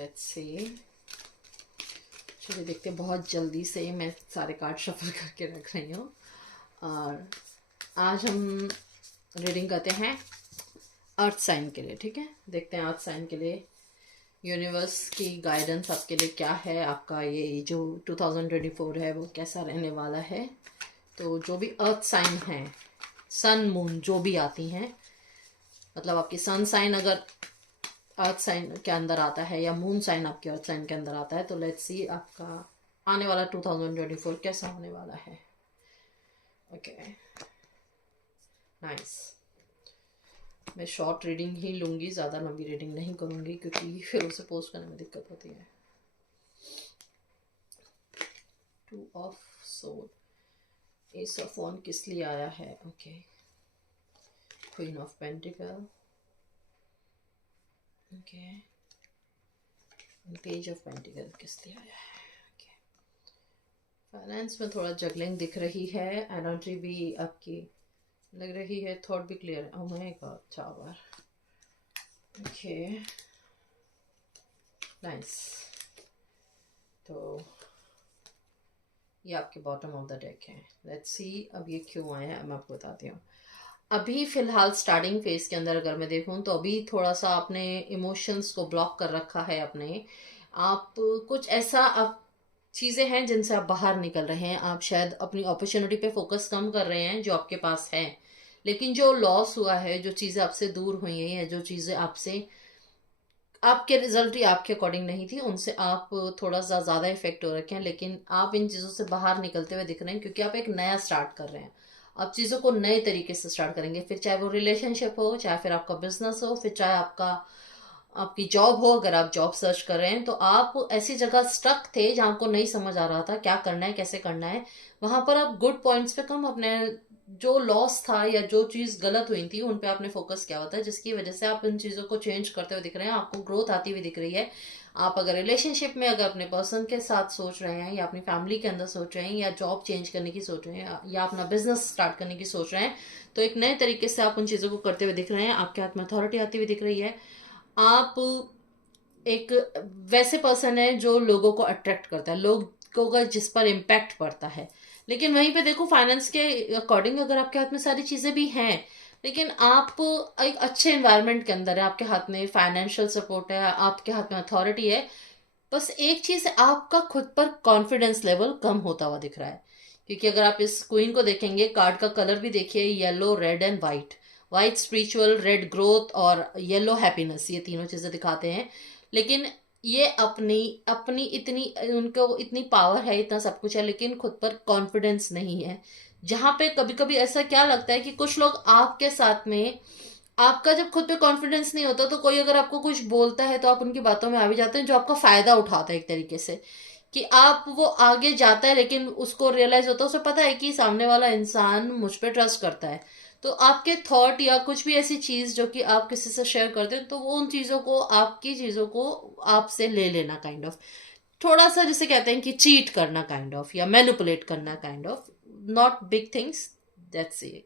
Let's see. चलिए देखते हैं, बहुत जल्दी से मैं सारे कार्ड शफल करके रख रही हूँ। और आज हम रीडिंग करते हैं अर्थ साइन के लिए, ठीक है। देखते हैं अर्थ साइन के लिए यूनिवर्स की गाइडेंस आपके लिए क्या है। आपका ये जो 2024 है वो कैसा रहने वाला है। तो जो भी अर्थ साइन है, सन मून जो भी आती हैं, मतलब आपकी सन साइन अगर अर्थ साइन के अंदर आता है या मून साइन आपके अर्थ साइन के अंदर आता है, तो लेट्स सी आपका आने वाला 2024 कैसा होने वाला है। Okay, nice. मैं शॉर्ट रीडिंग ही लूँगी, ज़्यादा लंबी रीडिंग नहीं करूँगी क्योंकि फिर उसे पोस्ट करने में दिक्कत होती है। 2 ऑफ सोल, एस ऑफ वन किस लिए आया है। Okay, queen of pentacles, okay, page of pentacles किस लिए आया है। ओके, फाइनेंस में थोड़ा जगलिंग दिख रही है, एनर्जी भी आपकी लग रही है, थॉट भी क्लियर है। Oh my God, tower. Okay, nice. तो ये आपके बॉटम ऑफ द डेक है। लेट्स सी अब ये क्यों आया है, मैं आपको बताती हूँ। अभी फिलहाल स्टार्टिंग फेज के अंदर अगर मैं देखूं तो अभी थोड़ा सा आपने इमोशंस को ब्लॉक कर रखा है अपने। आप कुछ ऐसा आप चीज़ें हैं जिनसे आप बाहर निकल रहे हैं। आप शायद अपनी अपॉर्चुनिटी पे फोकस कम कर रहे हैं जो आपके पास है, लेकिन जो लॉस हुआ है, जो चीज़ें आपसे दूर हुई हैं या जो चीज़ें आपसे आपके रिजल्ट ही आपके अकॉर्डिंग नहीं थी, उनसे आप थोड़ा सा ज़्यादा इफेक्ट हो रखे हैं। लेकिन आप इन चीज़ों से बाहर निकलते हुए दिख रहे हैं क्योंकि आप एक नया स्टार्ट कर रहे हैं। आप चीज़ों को नए तरीके से स्टार्ट करेंगे, फिर चाहे वो रिलेशनशिप हो, चाहे फिर आपका बिजनेस हो, फिर चाहे आपकी जॉब हो। अगर आप जॉब सर्च कर रहे हैं तो आप ऐसी जगह स्टक थे जहाँ आपको नहीं समझ आ रहा था क्या करना है, कैसे करना है। वहां पर आप गुड पॉइंट्स पे कम अपने जो लॉस था या जो चीज़ गलत हुई थी उन पे आपने फोकस किया होता है, जिसकी वजह से आप इन चीज़ों को चेंज करते हुए दिख रहे हैं। आपको ग्रोथ आती हुई दिख रही है। आप अगर रिलेशनशिप में अगर अपने पर्सन के साथ सोच रहे हैं या अपनी फैमिली के अंदर सोच रहे हैं या जॉब चेंज करने की सोच रहे हैं या अपना बिजनेस स्टार्ट करने की सोच रहे हैं, तो एक नए तरीके से आप उन चीज़ों को करते हुए दिख रहे हैं। आपके हाथ में अथॉरिटी आती हुई दिख रही है। आप एक वैसे पर्सन है जो लोगों को अट्रैक्ट करता है, लोगों का जिस पर इम्पैक्ट पड़ता है। लेकिन वहीं पे देखो, फाइनेंस के अकॉर्डिंग अगर आपके हाथ में सारी चीजें भी हैं, लेकिन आप एक अच्छे एनवायरनमेंट के अंदर है, आपके हाथ में फाइनेंशियल सपोर्ट है, आपके हाथ में अथॉरिटी है। बस एक चीज है, आपका खुद पर कॉन्फिडेंस लेवल कम होता हुआ दिख रहा है। क्योंकि अगर आप इस क्वीन को देखेंगे, कार्ड का कलर भी देखिए, yellow, red and white. White spiritual, red growth और येलो हैप्पीनेस, ये तीनों चीजें दिखाते हैं। लेकिन ये अपनी अपनी इतनी उनको इतनी पावर है, इतना सब कुछ है, लेकिन खुद पर कॉन्फिडेंस नहीं है। जहां पे कभी कभी ऐसा क्या लगता है कि कुछ लोग आपके साथ में, आपका जब खुद पे कॉन्फिडेंस नहीं होता तो कोई अगर आपको कुछ बोलता है तो आप उनकी बातों में आ भी जाते हैं, जो आपका फायदा उठाता है एक तरीके से। कि आप वो आगे जाता है लेकिन उसको रियलाइज होता है, उसे पता है कि सामने वाला इंसान मुझ पे ट्रस्ट करता है। तो आपके थॉट या कुछ भी ऐसी चीज जो कि आप किसी से शेयर करते हैं, तो वो उन चीजों को, आपकी चीजों को आपसे ले लेना काइंड ऑफ, थोड़ा सा जिसे कहते हैं कि चीट करना काइंड ऑफ, या मैनिपुलेट करना kind of. Not big things, that's it.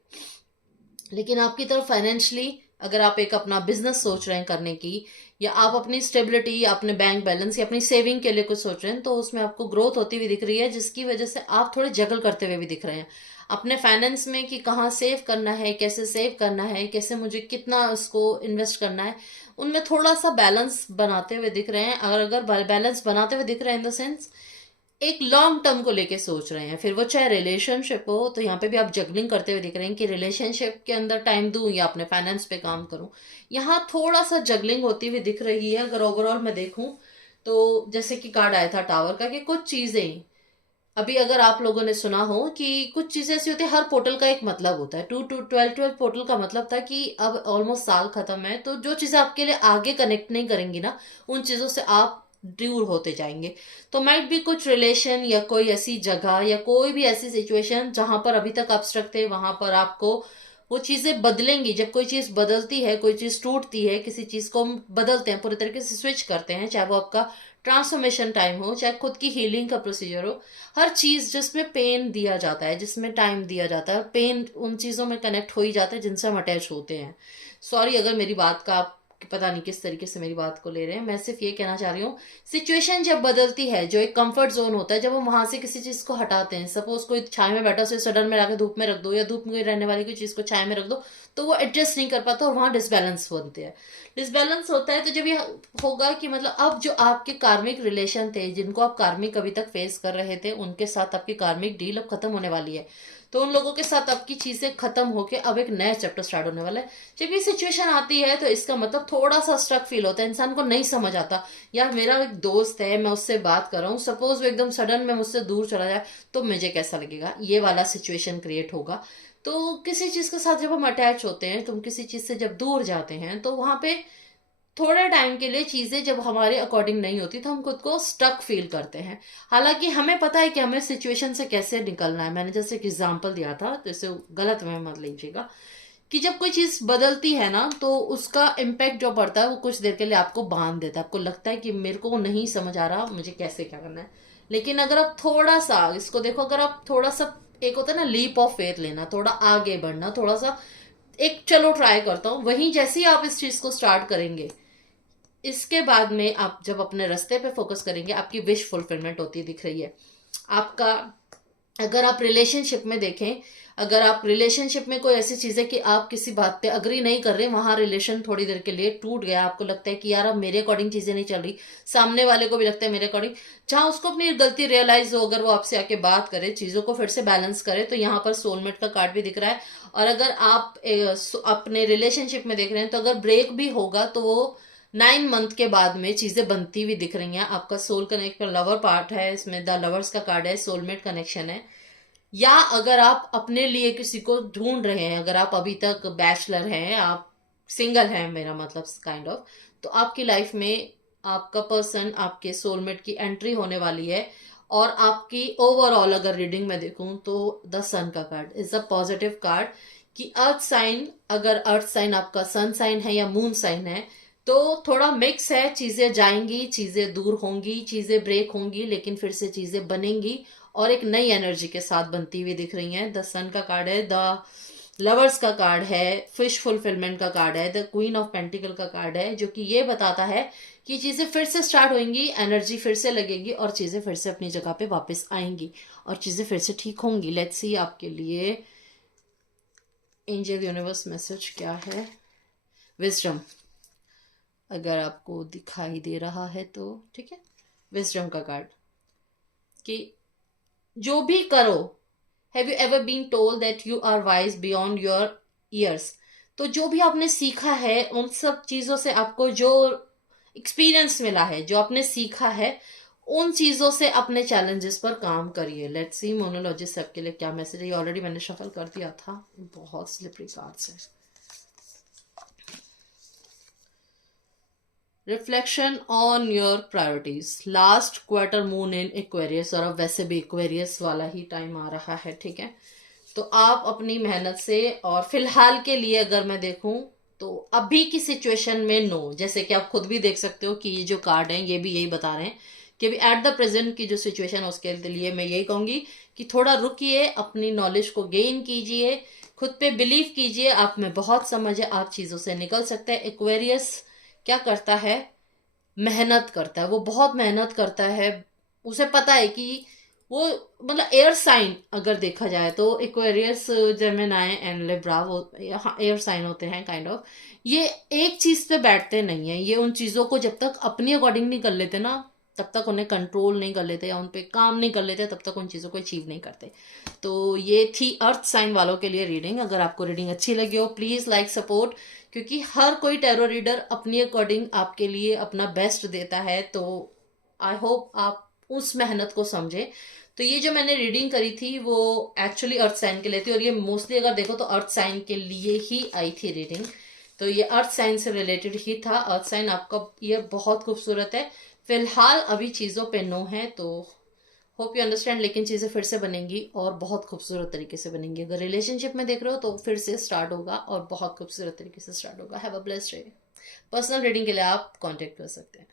लेकिन आपकी तरफ फाइनेंशियली अगर आप एक अपना बिजनेस सोच रहे हैं करने की, या आप अपनी स्टेबिलिटी या अपने बैंक बैलेंस या अपनी सेविंग के लिए कुछ सोच रहे हैं, तो उसमें आपको ग्रोथ होती हुई दिख रही है, जिसकी वजह से आप थोड़े जगल करते हुए भी दिख रहे हैं अपने फाइनेंस में कि कहाँ सेव करना है, कैसे सेव करना है, कैसे मुझे कितना उसको इन्वेस्ट करना है। उनमें थोड़ा सा बैलेंस बनाते हुए दिख रहे हैं। अगर बैलेंस बनाते हुए दिख रहे हैं इन द सेंस एक लॉन्ग टर्म को लेके सोच रहे हैं, फिर वो चाहे रिलेशनशिप हो, तो यहाँ पे भी आप जगलिंग करते हुए दिख रहे हैं कि रिलेशनशिप के अंदर टाइम दूं या अपने फाइनेंस पे काम करूं। यहाँ थोड़ा सा जगलिंग होती हुई दिख रही है। अगर ओवरऑल मैं देखूं तो जैसे कि कार्ड आया था टावर का, कि कुछ चीजें अभी अगर आप लोगों ने सुना हो कि कुछ चीजें ऐसी होती है, हर पोर्टल का एक मतलब होता है। 2 to 12 पोर्टल का मतलब था कि अब ऑलमोस्ट साल खत्म है, तो जो चीजें आपके लिए आगे कनेक्ट नहीं करेंगी ना, उन चीजों से आप दूर होते जाएंगे। तो माइट भी कुछ रिलेशन या कोई ऐसी जगह या कोई भी ऐसी सिचुएशन जहां पर अभी तक आप स्ट्रक थे, वहां पर आपको वो चीजें बदलेंगी। जब कोई चीज बदलती है, कोई चीज टूटती है, किसी चीज को हम बदलते हैं, पूरी तरीके से स्विच करते हैं, चाहे वो आपका ट्रांसफॉर्मेशन टाइम हो, चाहे खुद की हीलिंग का प्रोसीजर हो, हर चीज जिसमें पेन दिया जाता है, जिसमें टाइम दिया जाता है, पेन उन चीजों में कनेक्ट हो ही जाता है जिनसे हम अटैच होते हैं। सॉरी अगर मेरी बात का आप कि पता नहीं किस तरीके से मेरी बात को ले रहे हैं। मैं सिर्फ ये कहना चाह रही हूँ, सिचुएशन जब बदलती है, जो एक कंफर्ट जोन होता है, जब हम वहां से किसी चीज को हटाते हैं, सपोज कोई छाया में बैठा उसे सडन में लाकर धूप में रख दो, या धूप में रहने वाली कोई चीज को छाया में रख दो, तो वो एडजस्ट नहीं कर पाता और वहां डिसबैलेंस बनते हैं। डिसबैलेंस होता है तो जब ये होगा कि मतलब अब जो आपके कार्मिक रिलेशन थे, जिनको आप कार्मिक अभी तक फेस कर रहे थे, उनके साथ आपकी कार्मिक डील अब खत्म होने वाली है। तो उन लोगों के साथ आपकी चीजें खत्म होके अब एक नया चैप्टर स्टार्ट होने वाला है। जब ये सिचुएशन आती है तो इसका मतलब थोड़ा सा स्ट्रक फील होता है, इंसान को नहीं समझ आता। यार मेरा एक दोस्त है, मैं उससे बात कर रहा हूँ, सपोज वो एकदम सडन में मुझसे दूर चला जाए तो मुझे कैसा लगेगा, ये वाला सिचुएशन क्रिएट होगा। तो किसी चीज के साथ जब हम अटैच होते हैं, तुम किसी चीज से जब दूर जाते हैं, तो वहां पे थोड़े टाइम के लिए चीजें जब हमारे अकॉर्डिंग नहीं होती तो हम खुद को स्टक फील करते हैं। हालांकि हमें पता है कि हमें सिचुएशन से कैसे निकलना है। मैंने जैसे एक एग्जांपल दिया था, तो इसे गलत में मत लीजिएगा, कि जब कोई चीज बदलती है ना, तो उसका इम्पैक्ट जो पड़ता है वो कुछ देर के लिए आपको बांध देता है। आपको लगता है कि मेरे को नहीं समझ आ रहा मुझे कैसे क्या करना है। लेकिन अगर आप थोड़ा सा इसको देखो, अगर आप थोड़ा सा, एक होता है ना लीप ऑफ फेथ लेना, थोड़ा आगे बढ़ना, थोड़ा सा एक चलो ट्राई करता हूँ, वहीं जैसे ही आप इस चीज को स्टार्ट करेंगे, इसके बाद में आप जब अपने रास्ते पे फोकस करेंगे, आपकी विश फुलफिलमेंट होती दिख रही है आपका। अगर आप रिलेशनशिप में देखें, अगर आप रिलेशनशिप में कोई ऐसी चीज है कि आप किसी बात पे अग्री नहीं कर रहे, वहां रिलेशन थोड़ी देर के लिए टूट गया, आपको लगता है कि यार अब मेरे अकॉर्डिंग चीजें नहीं चल रही, सामने वाले को भी लगता है मेरे अकॉर्डिंग, जहां उसको अपनी गलती रियलाइज हो, अगर वो आपसे आके बात करे, चीजों को फिर से बैलेंस करे, तो यहाँ पर सोलमेट का कार्ड भी दिख रहा है। और अगर आप अपने रिलेशनशिप में देख रहे हैं, तो अगर ब्रेक भी होगा तो वो 9 मंथ के बाद में चीजें बनती हुई दिख रही हैं। आपका सोल कनेक्ट का लवर पार्ट है, इसमें द लवर्स का कार्ड है, सोलमेट कनेक्शन है। या अगर आप अपने लिए किसी को ढूंढ रहे हैं, अगर आप अभी तक बैचलर हैं, आप सिंगल हैं, मेरा मतलब काइंड ऑफ, तो आपकी लाइफ में आपका पर्सन, आपके सोलमेट की एंट्री होने वाली है। और आपकी ओवरऑल अगर रीडिंग में देखूं तो द सन का card is a positive card, कि अर्थ साइन, अगर अर्थ साइन आपका सन साइन है या मून साइन है, तो थोड़ा मिक्स है, चीजें जाएंगी, चीजें दूर होंगी, चीजें ब्रेक होंगी, लेकिन फिर से चीजें बनेंगी और एक नई एनर्जी के साथ बनती हुई दिख रही हैं। द सन का कार्ड है, द लवर्स का कार्ड है, फिश फुलफिलमेंट का कार्ड है, द क्वीन ऑफ पेंटिकल का कार्ड है, जो कि ये बताता है कि चीजें फिर से स्टार्ट होंगी, एनर्जी फिर से लगेगी और चीजें फिर से अपनी जगह पे वापस आएंगी और चीजें फिर से ठीक होंगी। लेट्स सी आपके लिए एंजल यूनिवर्स मैसेज क्या है। विजडम, अगर आपको दिखाई दे रहा है तो ठीक है। विजडम का कार्ड, कि जो भी करो, have you ever been told that you are wise beyond your years. तो जो भी आपने सीखा है, उन सब चीजों से आपको जो एक्सपीरियंस मिला है, जो आपने सीखा है, उन चीजों से अपने चैलेंजेस पर काम करिए। लेट्स सी मोनोलॉजिस्ट सबके लिए क्या मैसेज है। ये ऑलरेडी मैंने शफल कर दिया था, बहुत स्लिपरी कार्ड्स है। Reflection on your priorities, last quarter moon in Aquarius, और अब वैसे भी एक्वेरियस वाला ही टाइम आ रहा है, ठीक है। तो आप अपनी मेहनत से, और फिलहाल के लिए अगर मैं देखूं तो अभी की सिचुएशन में नो, जैसे कि आप खुद भी देख सकते हो कि ये जो कार्ड है ये भी यही बता रहे हैं कि अभी एट द प्रेजेंट की जो सिचुएशन है उसके लिए मैं यही कहूंगी कि थोड़ा रुकिए, अपनी नॉलेज को गेन कीजिए, खुद पे बिलीव कीजिए, आप में बहुत समझ है, आप चीजों से निकल सकते हैं। एक्वेरियस क्या करता है, मेहनत करता है, वो बहुत मेहनत करता है। उसे पता है कि वो, मतलब एयर साइन अगर देखा जाए तो एक्वेरियस, जेमिनाई एंड लिब्रा वो एयर साइन होते हैं काइंड ऑफ। ये एक चीज पे बैठते नहीं है, ये उन चीजों को जब तक अपनी अकॉर्डिंग नहीं कर लेते ना, तब तक उन्हें कंट्रोल नहीं कर लेते या उन पे काम नहीं कर लेते, तब तक उन चीजों को अचीव नहीं करते। तो ये थी अर्थ साइन वालों के लिए रीडिंग। अगर आपको रीडिंग अच्छी लगी हो, प्लीज लाइक सपोर्ट, क्योंकि हर कोई टैरो रीडर अपनी अकॉर्डिंग आपके लिए अपना बेस्ट देता है। तो आई होप आप उस मेहनत को समझे। तो ये जो मैंने रीडिंग करी थी वो एक्चुअली अर्थ साइन के लिए थी, और ये मोस्टली अगर देखो तो अर्थ साइन के लिए ही आई थी रीडिंग। तो ये अर्थ साइन से रिलेटेड ही था। अर्थ साइन आपका ये बहुत खूबसूरत है, फिलहाल अभी चीजों पे नो है, तो होप यू अंडरस्टैंड। लेकिन चीजें फिर से बनेंगी और बहुत खूबसूरत तरीके से बनेंगी। अगर रिलेशनशिप में देख रहे हो तो फिर से स्टार्ट होगा और बहुत खूबसूरत तरीके से स्टार्ट होगा। Have a blessed day. Personal reading के लिए आप कांटेक्ट कर सकते हैं।